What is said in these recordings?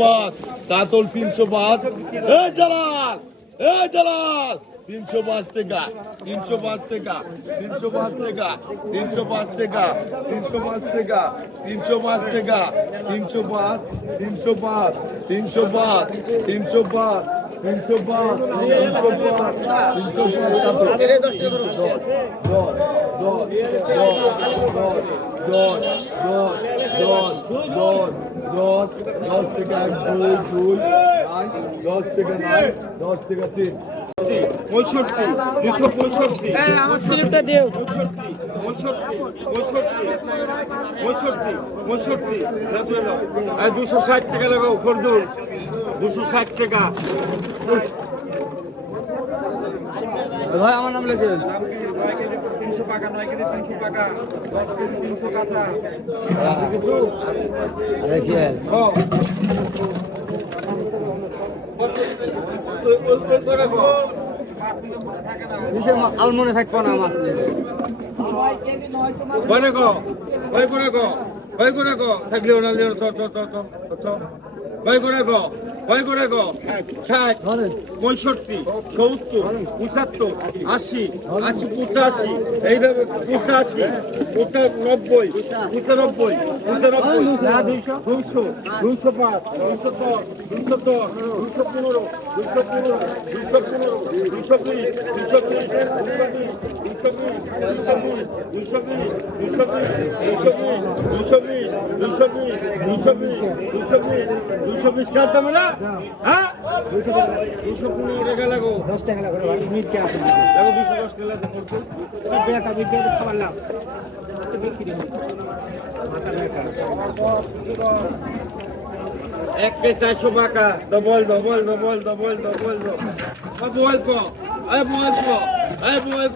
বাদ কাতল তিনশো বাদ। এ জালাল এ জালাল, তিনশো পাঁচ টাকা তিনশো পাঁচ টাকা তিনশো পাঁচ টাকা তিনশো পাঁচ টাকা তিনশো পাঁচ টাকা তিনশো পাঁচ টাকা তিনশো পাঁচ তিনশো পাঁচ তিনশো পাঁচ তিনশো পাঁচ দশ থেকে এক দুই দুই দশ থেকে নয় দশ থেকে তিন পঁয়ষট্টি দুশো পঁয়ষট্টি আমার স্লিপটা দিও। পঁয়ষট্টি পঁয়ষট্টি পঁয়ষট্টি। পঁয়ষট্টি পঁয়ষট্টি আর দুশো ষাট টাকা লাগাও ফরদুল দুশো ষাট টাকা। ভাই আমার নাম লেখে তিনশো টাকা নয় কেজি তিনশো টাকা দশ কেজি তিনশো টাকা দেখেন আলমনে থাকব না মাছ বনে গো ওই করে গো ওই করে গো থাকলেও না করে গো ভয় করে গো ষাট পঁয়ষট্টি সত্তর পঁচাত্তর আশি আশি পঁচাশি এইভাবে পঁচাশি পঁচা নব্বই পঁচানব্বই পঁচানব্বই দুইশো দুইশো পাঁচ দুইশো দশ দুইশো দশ দুইশো পনেরো দুইশো পনেরো দুইশো পনেরো দুইশো বিশ দুইশো বিশ দুইশো বিশ দুইশো বিশ দুইশো বিশ দুইশো বিশ দুইশো বিশ দুইশো বিশ দুইশো বিশ দুইশো বিশ দুইশো বিশ না হ্যাঁ দুইশো পনেরো টাকা লাগো এক চারশো পাকা double double double double double double বল কয় বল কয় বল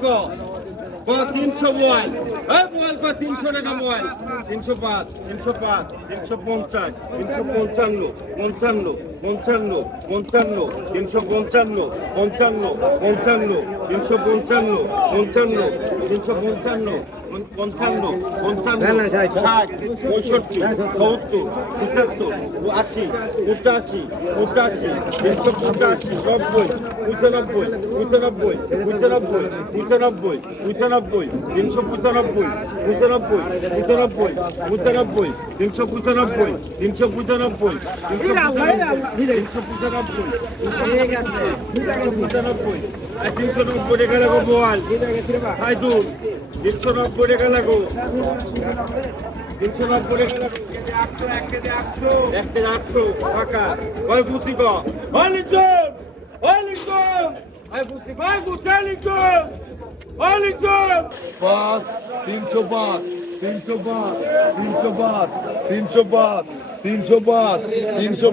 কয় তিনশো বল। মোবাইল ক তিনশো টাকা মোবাইল। তিনশো পাঁচ তিনশো পাঁচ, তিনশো পঞ্চাশ, তিনশো পঞ্চান্ন পঞ্চান্ন পঞ্চান্ন পঞ্চান্ন, তিনশো পঞ্চান্ন পঞ্চান্ন পঞ্চান্ন পঞ্চান্ন পঞ্চান্ন পঞ্চান্ন পঞ্চান্ন পঞ্চান্ন ষাট পঁয়ষট্টি সত্তর পঁচাত্তর আশি পঁচাশি পঁচাশি তিনশো পঁচাশি নব্বই পঁচানব্বই পঁচানব্বই পঁচানব্বই পঁচানব্বই পঁচানব্বই তিনশো পঁচানব্বই পঁচানব্বই পঁচানব্বই পঁচানব্বই তিনশো পঁচানব্বই তিনশো পঁচানব্বই তিনশো পঁচানব্বই তিনশো পঁচানব্বই তিনশো নব্বই টাকা লাগো সাইদুল তিনশো নব্বই টাকা লাগো। তিনশো নব্বই টাকা লাগো। এক আটশো টাকা কয় বুঝি ক? লিখুন লিখুন বুঝি কয় বুঝে লিখুন হয় লিখুন পাঁচ, তিনশো পাঁচ তিনশো পাঁচ তিনশো পাঁচ তিনশো পাঁচ, তিনশো তিনশো